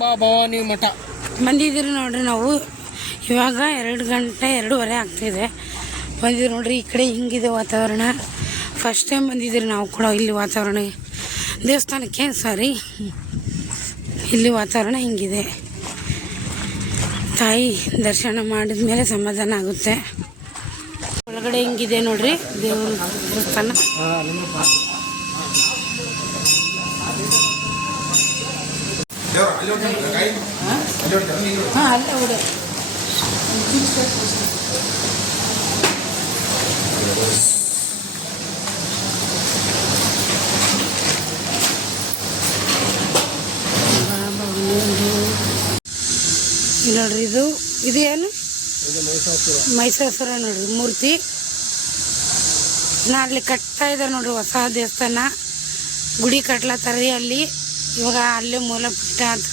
ಭವಾನಿ ಮಠ ಬಂದಿದ್ದೀರಿ ನೋಡ್ರಿ. ನಾವು ಇವಾಗ 2 ಗಂಟೆ 2:15 ಆಗ್ತಿದೆ. ಬಂದಿದ್ದೀರಿ ನೋಡ್ರಿ. ಈ ಕಡೆ ಹಿಂಗಿದೆ ವಾತಾವರಣ. ಫಸ್ಟ್ ಟೈಮ್ ಬಂದಿದ್ದೀರಿ ನಾವು ಕೂಡ ಇಲ್ಲಿ ವಾತಾವರಣ ದೇವಸ್ಥಾನಕ್ಕೆ. ಸಾರಿ, ಇಲ್ಲಿ ವಾತಾವರಣ ಹಿಂಗಿದೆ. ತಾಯಿ ದರ್ಶನ ಮಾಡಿದ ಮೇಲೆ ಸಮಾಧಾನ ಆಗುತ್ತೆ. ಒಳಗಡೆ ಹಿಂಗಿದೆ ನೋಡ್ರಿ ದೇವ್ರ ದೇವಸ್ಥಾನ. ಅಲ್ಲೇ ಹುಡು ನೋಡ್ರಿ. ಇದು ಏನು ಮೈಸಾಸುರ ನೋಡ್ರಿ ಮೂರ್ತಿ. ಅಲ್ಲಿ ಕಟ್ತಾ ಇದ್ದಾರೆ ನೋಡ್ರಿ ಹೊಸ ದೇವಸ್ಥಾನ. ಗುಡಿ ಕಟ್ಲತ್ತಾರ್ರಿ ಅಲ್ಲಿ. ಇವಾಗ ಅಲ್ಲೇ ಮೂಲಪೀಠ ಹತ್ರ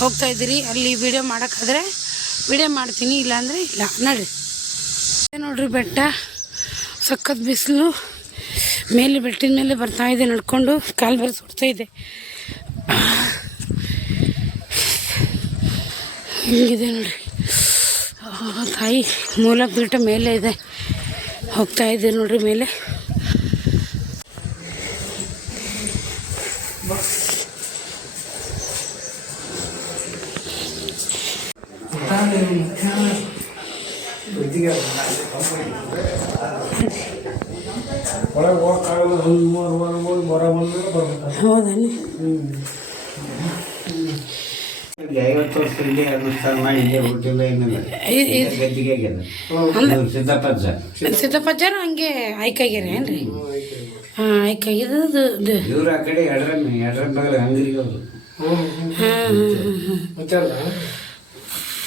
ಹೋಗ್ತಾ ಇದ್ದೀರಿ. ಅಲ್ಲಿ ವಿಡಿಯೋ ಮಾಡೋಕ್ಕಾದ್ರೆ ವಿಡಿಯೋ ಮಾಡ್ತೀನಿ, ಇಲ್ಲಾಂದರೆ ಇಲ್ಲ. ನೋಡ್ರಿ ನೋಡ್ರಿ ಬೆಟ್ಟ. ಸಖತ್ ಬಿಸಿಲು. ಮೇಲೆ ಬೆಟ್ಟದ ಮೇಲೆ ಬರ್ತಾ ಇದೆ ನಡ್ಕೊಂಡು. ಕಾಲು ಬೇರೆ ಸುಡ್ತಾ ಇದೆ. ಹಿಂಗಿದೆ ನೋಡ್ರಿ. ತಾಯಿ ಮೂಲಪೀಠ ಮೇಲೆ ಇದೆ. ಹೋಗ್ತಾ ಇದ್ದೀರಿ ನೋಡ್ರಿ ಮೇಲೆ. ಹೌದಾ? 50 ವರ್ಷದಲ್ಲಿ ಅನುಷ್ಠಾನ ಮಾಡಿದ್ದೆ. ಸಿದ್ದಪ್ಪಜ್ಜಾರ ಹಂಗೆ ಆಯ್ಕಾಗ್ಯಾರ ಏನ್ರಿ? ಹಾಂ, ಆಯ್ಕಾಗಿದ್ದು ಇವ್ರು ಆ ಕಡೆ ಎಡ್ರ ಬಗಲ ಅಂಗಡಿಗೆ ಅವರು.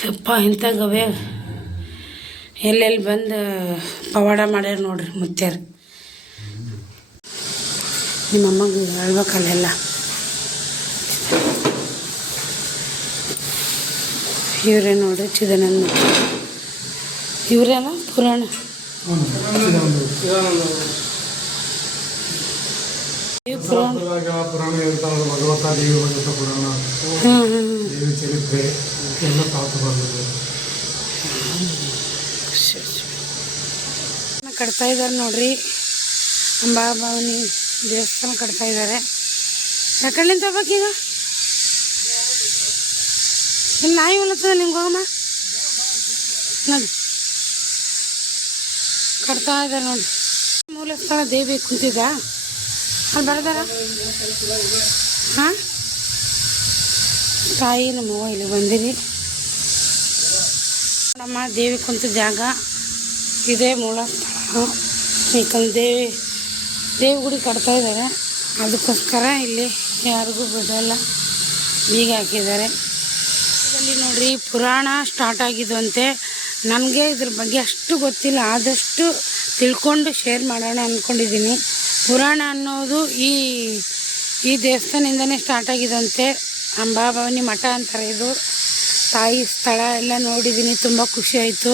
ಯಪ್ಪ ಇಂಥ ಗವ್ಯ ಎಲ್ಲೆಲ್ಲಿ ಬಂದು ಪವಾಡ ಮಾಡ್ಯಾರ ನೋಡ್ರಿ ಮುತ್ಯಾರ. ನಿಮ್ಮಮ್ಮಗೆ ಹೇಳ್ಬೇಕಲ್ಲೆಲ್ಲ. ಇವರೇ ನೋಡ್ರಿ ಚಿದಾನಂದ. ಇವರೇನ ಪುರಾಣ ಕಟ್ತಾ ಇದ್ದಾರೆ ನೋಡ್ರಿ. ಅಂಬಾಭವಾನಿ ದೇವಸ್ಥಾನ ಕಟ್ತಾ ಇದ್ದಾರೆ. ಯಾಕಳ್ಳಿಂದ ಹೋಗ್ಬೇಕೀಗ? ಇಲ್ಲಿ ನಾಯಿ ಹೊಲತ್ತದ ನಿಮ್ಗೆ ಹೋಗಮ್ಮ. ನೋಡಿ ಕಟ್ತಾ ಇದ್ದಾರೆ ನೋಡಿ. ಮೂಲ ಸ್ಥಳ ದೇವಿ ಕುಂತಿದ್ದ ಅಲ್ಲಿ ಬರ್ದಾರ. ಹಾಂ, ತಾಯಿ ನಮ್ಮವ್ವ ಇಲ್ಲಿ ಬಂದಿರಿ. ನಮ್ಮ ದೇವಿ ಕುಂತ ಜಾಗ ಇದೇ ಮೂಲ ಸ್ಥಳ. ಯಾಕಂದ್ರೆ ದೇವಿ ಗುಡಿ ಕಟ್ತಾ ಇದ್ದಾರೆ. ಅದಕ್ಕೋಸ್ಕರ ಇಲ್ಲಿ ಯಾರಿಗೂ ಬಿಡಲ್ಲ, ಬೀಗ ಹಾಕಿದ್ದಾರೆ. ಇಲ್ಲಿ ನೋಡ್ರಿ ಪುರಾಣ ಸ್ಟಾರ್ಟ್ ಆಗಿದ್ದಂತೆ. ನನಗೆ ಇದ್ರ ಬಗ್ಗೆ ಅಷ್ಟು ಗೊತ್ತಿಲ್ಲ, ಆದಷ್ಟು ತಿಳ್ಕೊಂಡು ಶೇರ್ ಮಾಡೋಣ ಅಂದ್ಕೊಂಡಿದ್ದೀನಿ. ಪುರಾಣ ಅನ್ನೋದು ಈ ದೇವಸ್ಥಾನದಿಂದನೇ ಸ್ಟಾರ್ಟ್ ಆಗಿದಂತೆ. ಅಂಬಾಭವಾನಿ ಮಠ ಅಂತಾರೆ ಇದು. ತಾಯಿ ಸ್ಥಳ ಎಲ್ಲ ನೋಡಿದ್ದೀನಿ, ತುಂಬ ಖುಷಿ ಆಯಿತು.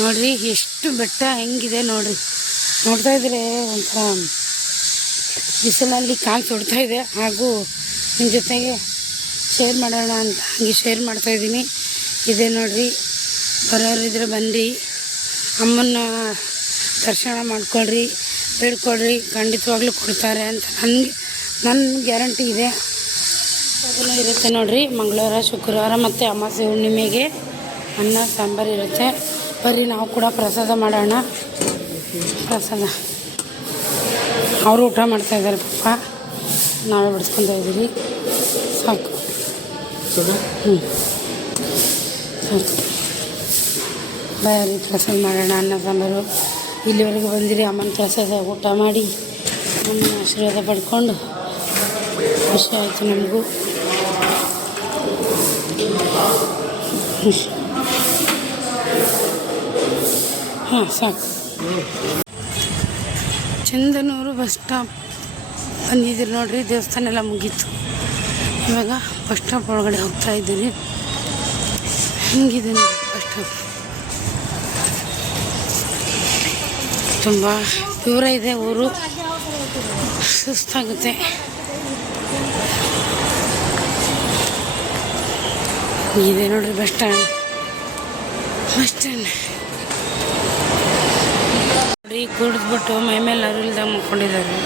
ನೋಡಿರಿ ಎಷ್ಟು ಬೆಟ್ಟ ಹೆಂಗಿದೆ ನೋಡಿರಿ. ನೋಡ್ತಾ ಇದ್ರೆ ಒಂಥರ ಬಿಸಿಲಲ್ಲಿ ಕಾಲು ಸುಡ್ತಾ ಇದೆ. ಹಾಗೂ ನಿಮ್ಮ ಜೊತೆಗೆ ಶೇರ್ ಮಾಡೋಣ ಅಂತ ಹಂಗೆ ಶೇರ್ ಮಾಡ್ತಾಯಿದ್ದೀನಿ. ಇದೇ ನೋಡಿರಿ, ಬರೋರಿದ್ರೆ ಬನ್ನಿರಿ, ಅಮ್ಮನ ದರ್ಶನ ಮಾಡ್ಕೊಳ್ರಿ, ಬೇಡ್ಕೊಳ್ರಿ, ಖಂಡಿತವಾಗ್ಲೂ ಕೊಡ್ತಾರೆ ಅಂತ ನನ್ನ ಗ್ಯಾರಂಟಿ ಇದೆ. ಅದನ್ನು ಇರುತ್ತೆ ನೋಡಿರಿ. ಮಂಗಳವಾರ, ಶುಕ್ರವಾರ ಮತ್ತು ಅಮಾವಾಸ್ಯೆ ಹುಣ್ಣಿಮೆಗೆ ಅನ್ನ ಸಾಂಬಾರು ಇರುತ್ತೆ. ಬರ್ರಿ ನಾವು ಕೂಡ ಪ್ರಸಾದ ಮಾಡೋಣ. ಪ್ರಸಾದ ಅವರು ಊಟ ಮಾಡ್ತಾಯಿದ್ದಾರೆ ಪಾಪ, ನಾವೇ ಬಿಡಿಸ್ಕೊತಾ ಇದ್ದೀವಿ. ಸಾಕು ಸಾಕು ಬರ್ರಿ ಪ್ರಸಾದ ಮಾಡೋಣ. ಅನ್ನ ಸಾಂಬಾರು ಇಲ್ಲಿವರೆಗೆ ಬಂದಿರಿ. ಅಮ್ಮನ ಪ್ರಸಾದ ಊಟ ಮಾಡಿ ಅಮ್ಮನ ಆಶೀರ್ವಾದ ಪಡ್ಕೊಂಡು ಖುಷಿ ಆಯಿತು ನಮಗೂ. ಹಾಂ ಸಾಕು. ಚಂದನೂರು ಬಸ್ ಸ್ಟಾಪ್ ಬಂದಿದ್ದೀರಿ ನೋಡಿರಿ. ದೇವಸ್ಥಾನ ಎಲ್ಲ ಮುಗೀತು. ಇವಾಗ ಬಸ್ ಸ್ಟಾಪ್ ಒಳಗಡೆ ಹೋಗ್ತಾ ಇದ್ದೀನಿ. ಹಿಂಗಿದೆ ನೋಡಿ ಬಸ್ ಸ್ಟಾಪ್. ತುಂಬ ದೂರ ಇದೆ ಊರು, ಸುಸ್ತಾಗುತ್ತೆ. ಇದೆ ನೋಡ್ರಿ ಬಸ್ ಸ್ಟ್ಯಾಂಡ್ ನೋಡಿ ಕುಡಿದ್ಬಿಟ್ಟು ಮೈ ಮೇಲೆ ಅರಿಲ್ದಾಗ ಮುಕ್ಕೊಂಡಿದ್ದಾರೆ.